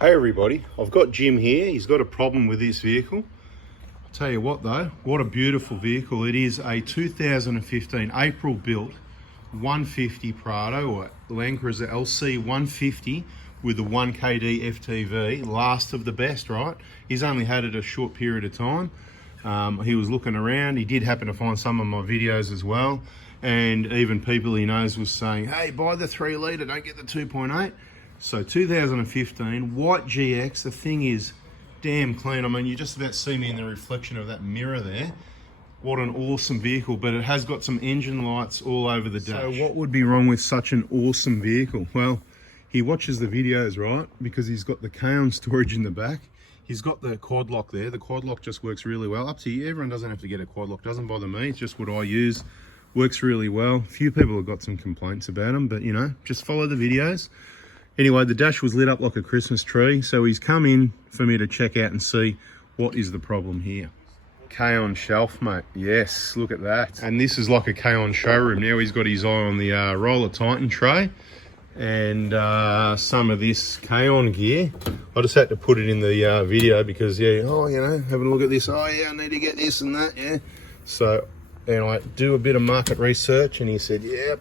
Hey everybody, I've got Jim here. He's got a problem with this vehicle. I'll tell you what though, what a beautiful vehicle. It is a 2015 April built 150 Prado, or Land Cruiser LC 150 with the 1KD FTV, last of the best, right? He's only had it a short period of time. He was looking around. He did happen to find some of my videos as well. And even people he knows was saying, hey, buy the 3 litre, don't get the 2.8. So 2015, white GX, the thing is damn clean. I mean, you just about see me in the reflection of that mirror there. What an awesome vehicle, but it has got some engine lights all over the dash. So what would be wrong with such an awesome vehicle? Well, he watches the videos, right? Because he's got the K-on storage in the back. He's got the quad lock there. The quad lock just works really well. Up to you, everyone doesn't have to get a quad lock. Doesn't bother me, it's just what I use. Works really well. A few people have got some complaints about them, but you know, just follow the videos. Anyway, the dash was lit up like a Christmas tree, so he's come in for me to check out and see what is the problem here. K-on shelf, mate. Yes, look at that. And this is like a K-on showroom. Now he's got his eye on the Roller Titan tray and some of this K-on gear. I just had to put it in the video because, yeah, oh, you know, having a look at this. Oh, yeah, I need to get this and that, yeah. So, and I do a bit of market research, and he said, yeah,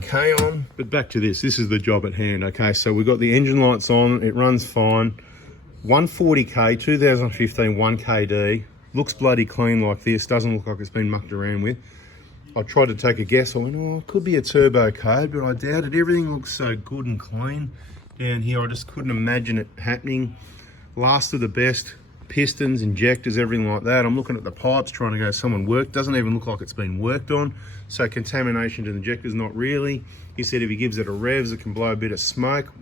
K-on. But back to this is the job at hand. Okay, so we've got the engine lights on, it runs fine. 140k 2015 1KD, looks bloody clean like this, doesn't look like it's been mucked around with. I tried to take a guess. I went, oh, it could be a turbo code, but I doubt it. Everything looks so good and clean down here. I just couldn't imagine it happening. Last of the best, pistons, injectors, everything like that. I'm looking at the pipes, trying to go, someone worked. Doesn't even look like it's been worked on. So contamination to the injectors, not really. He said if he gives it a revs, it can blow a bit of smoke.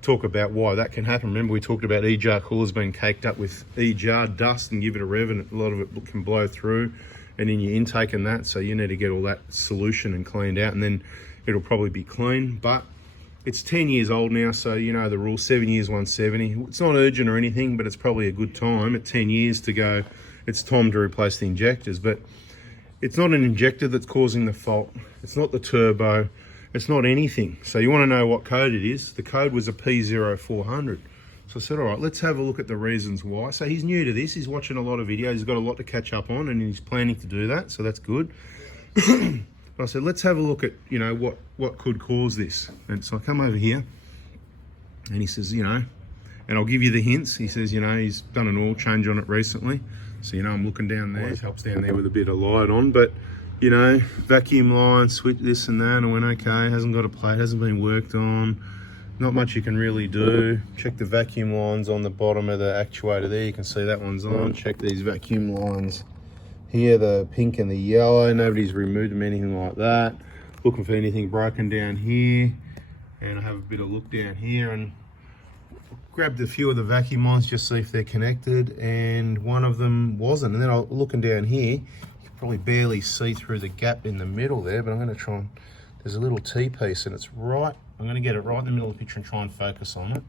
Talk about why that can happen. Remember we talked about E-jar coolers being caked up with E-jar dust, and give it a rev and a lot of it can blow through and in your intake and that. So you need to get all that solution and cleaned out, and then it'll probably be clean. But it's 10 years old now, so you know the rule, 7 years, 170. It's not urgent or anything, but it's probably a good time at 10 years to go, it's time to replace the injectors. But it's not an injector that's causing the fault. It's not the turbo. It's not anything. So you want to know what code it is. The code was a P0400. So I said, all right, let's have a look at the reasons why. So he's new to this. He's watching a lot of videos. He's got a lot to catch up on, and he's planning to do that. So that's good. But I said, let's have a look at, you know, what could cause this. And so I come over here, and he says, you know, and I'll give you the hints. He says, you know, he's done an oil change on it recently. So, you know, I'm looking down there. It helps down there with a bit of light on. But, you know, vacuum line, switch this and that. I went, okay, hasn't got a plate, hasn't been worked on. Not much you can really do. Check the vacuum lines on the bottom of the actuator there. You can see that one's on. Check these vacuum lines here, the pink and the yellow. Nobody's removed them, anything like that. Looking for anything broken down here. And I have a bit of look down here, and grabbed a few of the vacuum lines, just see if they're connected, and one of them wasn't. And then I'm looking down here, you can probably barely see through the gap in the middle there, but I'm going to try and, there's a little T-piece, and it's right, I'm going to get it right in the middle of the picture and try and focus on it.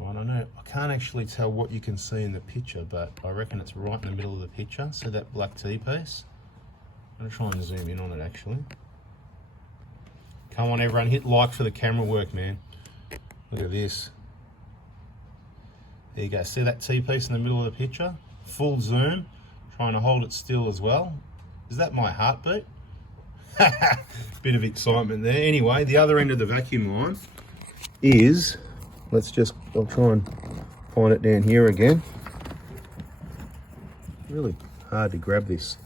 I don't know, I can't actually tell what you can see in the picture, but I reckon it's right in the middle of the picture. See that black T-piece? I'm going to try and zoom in on it actually. Come on everyone, hit like for the camera work, man. Look at this. There you go, see that T-piece in the middle of the picture? Full zoom, trying to hold it still as well. Is that my heartbeat? Bit of excitement there. Anyway, the other end of the vacuum line is, I'll try and find it down here again. Really hard to grab this.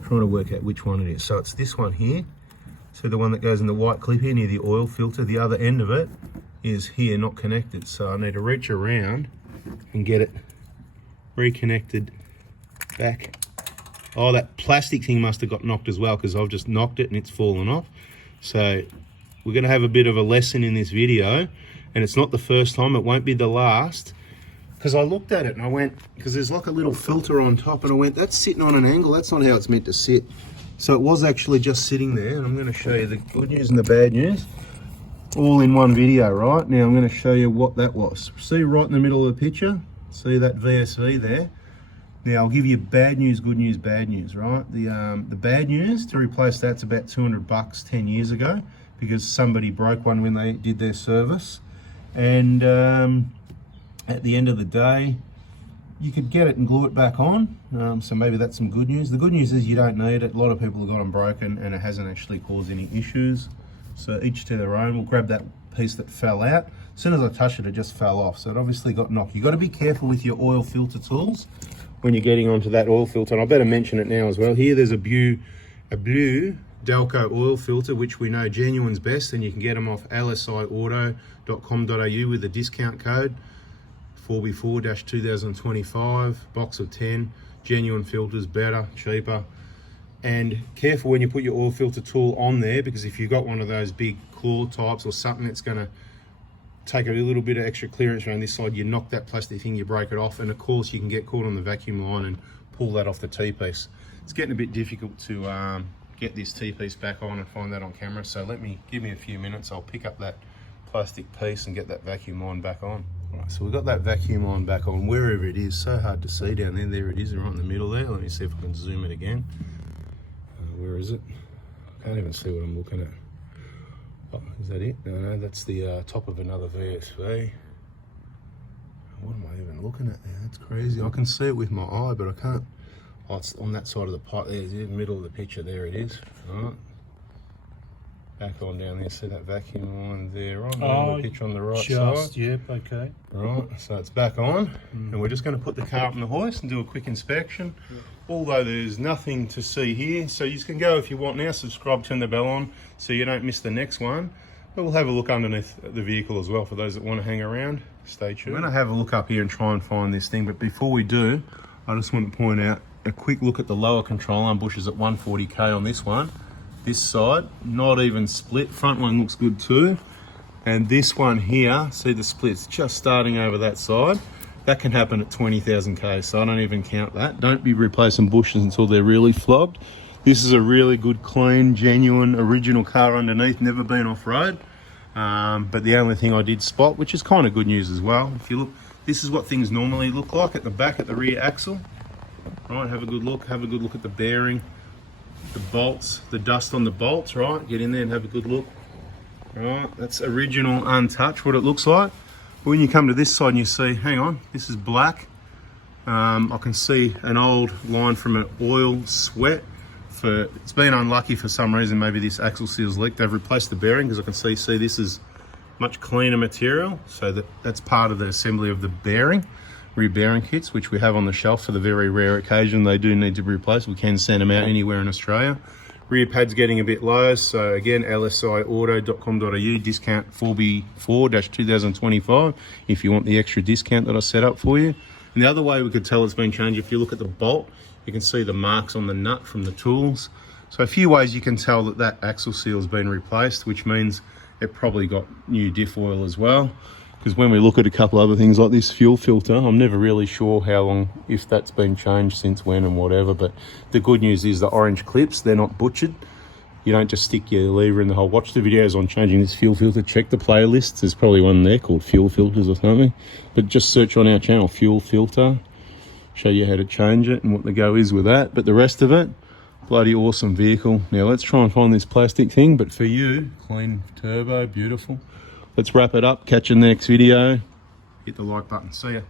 I'm trying to work out which one it is. So it's this one here. So the one that goes in the white clip here near the oil filter, the other end of it is here, not connected. So I need to reach around and get it reconnected back. Oh, that plastic thing must have got knocked as well, because I've just knocked it and it's fallen off. So we're going to have a bit of a lesson in this video, and it's not the first time, it won't be the last. Because I looked at it and I went, because there's like a little filter on top, and I went, that's sitting on an angle, that's not how it's meant to sit. So it was actually just sitting there, and I'm going to show you the good news and the bad news all in one video. Right now I'm going to show you what that was. See right in the middle of the picture, see that VSV there? Now I'll give you bad news, good news, bad news, right? The bad news, to replace that's about $200 10 years ago, because somebody broke one when they did their service. And at the end of the day, you could get it and glue it back on. So maybe that's some good news. The good news is you don't need it. A lot of people have got them broken and it hasn't actually caused any issues. So each to their own. We'll grab that piece that fell out. As soon as I touched it, it just fell off. So it obviously got knocked. You've got to be careful with your oil filter tools when you're getting onto that oil filter. And I better mention it now as well. Here there's a blue Delco oil filter, which we know genuine's best, and you can get them off lsiauto.com.au with the discount code 4B4-2025, box of 10. Genuine filters, better, cheaper. And careful when you put your oil filter tool on there, because if you've got one of those big claw types or something that's going to take a little bit of extra clearance around this side, you knock that plastic thing, you break it off, and of course you can get caught on the vacuum line and pull that off the T-piece. It's getting a bit difficult to get this T-piece back on and find that on camera, so give me a few minutes. I'll pick up that plastic piece and get that vacuum line back on. Right, so we've got that vacuum line back on wherever it is. So hard to see down there. There it is, right in the middle there. Let me see if I can zoom it again. Where is it? I can't even see what I'm looking at. Oh, is that it? No, that's the top of another VSV. What am I even looking at there? That's crazy. I can see it with my eye, but I can't. Oh, it's on that side of the pipe there, in the middle of the picture. There it is. All right. Back on down there, see that vacuum line there, right? On the picture on the right side. Yep, okay. Right, so it's back on, and we're just going to put the car up on the hoist and do a quick inspection. Yep. Although there's nothing to see here, so you can go if you want now, subscribe, turn the bell on, so you don't miss the next one. But we'll have a look underneath the vehicle as well for those that want to hang around. Stay tuned. We're going to have a look up here and try and find this thing, but before we do, I just want to point out a quick look at the lower control arm bushes at 140k on this one. This side, not even split. Front one looks good too. And this one here, see the splits just starting over that side. That can happen at 20,000k, so I don't even count that. Don't be replacing bushes until they're really flogged. This is a really good, clean, genuine, original car underneath, never been off-road. But the only thing I did spot, which is kind of good news as well, if you look, this is what things normally look like at the back, at the rear axle. Right, have a good look at the bearing. The bolts, the dust on the bolts, right? Get in there and have a good look. Right, that's original, untouched, what it looks like. But when you come to this side and you see, hang on, this is black. I can see an old line from an oil sweat. It's been unlucky for some reason, maybe this axle seal's leaked. They've replaced the bearing because I can see this is much cleaner material. So that's part of the assembly of the bearing. Rear bearing kits, which we have on the shelf for the very rare occasion they do need to be replaced. We can send them out anywhere in Australia. Rear pad's getting a bit low, so again, lsiauto.com.au, discount 4B4-2025 if you want the extra discount that I set up for you. And the other way we could tell it's been changed, if you look at the bolt, you can see the marks on the nut from the tools. So a few ways you can tell that axle seal has been replaced, which means it probably got new diff oil as well. Because when we look at a couple other things like this fuel filter, I'm never really sure how long, if that's been changed since when and whatever. But the good news is the orange clips, they're not butchered. You don't just stick your lever in the hole. Watch the videos on changing this fuel filter. Check the playlists. There's probably one there called fuel filters or something. But just search on our channel, fuel filter. Show you how to change it and what the go is with that. But the rest of it, bloody awesome vehicle. Now let's try and find this plastic thing. But for you, clean turbo, beautiful. Let's wrap it up. Catch you in the next video. Hit the like button. See ya.